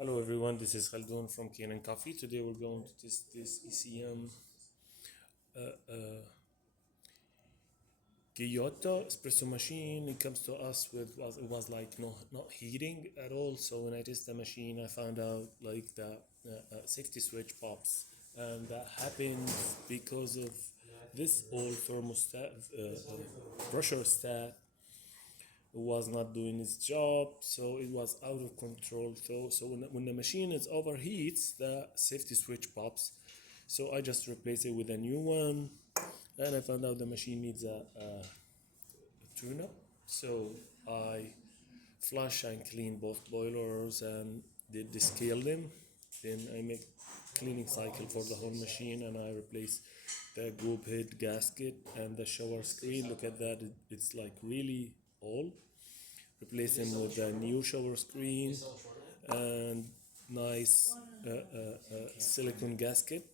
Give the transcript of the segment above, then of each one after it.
Hello everyone, this is Khaldun from Kanen Coffee. Today we're going to test this ECM Kyoto espresso machine. It comes to us with it was like not heating at all. So when I test the machine, I found out like the safety switch pops, and that happens because of this old thermostat pressure stat was not doing its job, so it was out of control. So when the machine is overheats, the safety switch pops. So I just replace it with a new one, and I found out the machine needs a tune-up. So I flush and clean both boilers and did descale them. Then I make cleaning cycle for the whole machine, and I replace the group head gasket and the shower screen. Look at that, it's like really old. Replace them with a new shower screen and nice silicone gasket,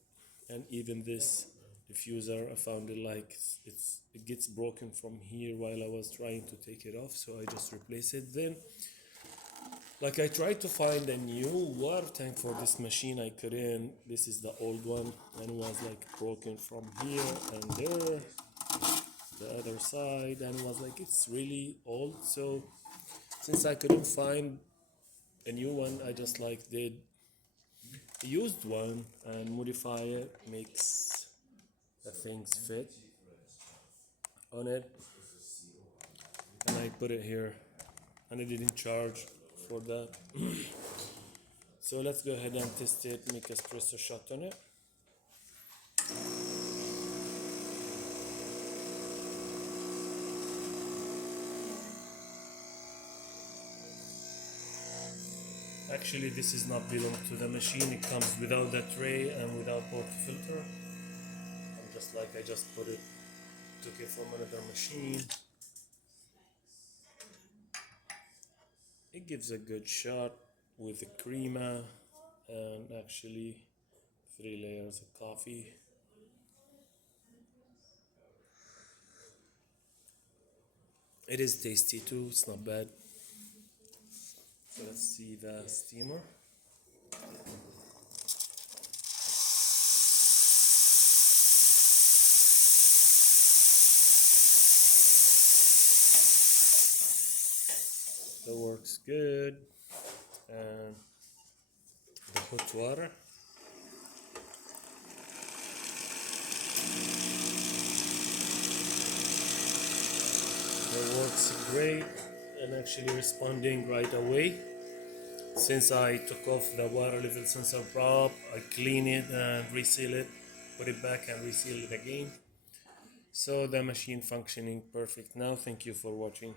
and even this diffuser I found it like it gets broken from here while I was trying to take it off, so I just replace it. Then like I tried to find a new water tank for this machine, I couldn't. This is the old one and it was like broken from here and there, the other side, and it was like it's really old. So since I couldn't find a new one, I just like did a used one and modify it, makes the things fit on it, and I put it here, and it didn't charge for that. So let's go ahead and test it, make a espresso shot on it. Actually, this is not belong to the machine. It comes without the tray and without portafilter. I'm just like I just took it from another machine. It gives a good shot with the crema and actually 3 layers of coffee. It is tasty too, it's not bad. So let's see the steamer. That works good. And the hot water. That works great and actually responding right away. Since I took off the water level sensor prop, I clean it and reseal it, put it back and reseal it again. So the machine functioning perfect now. Thank you for watching.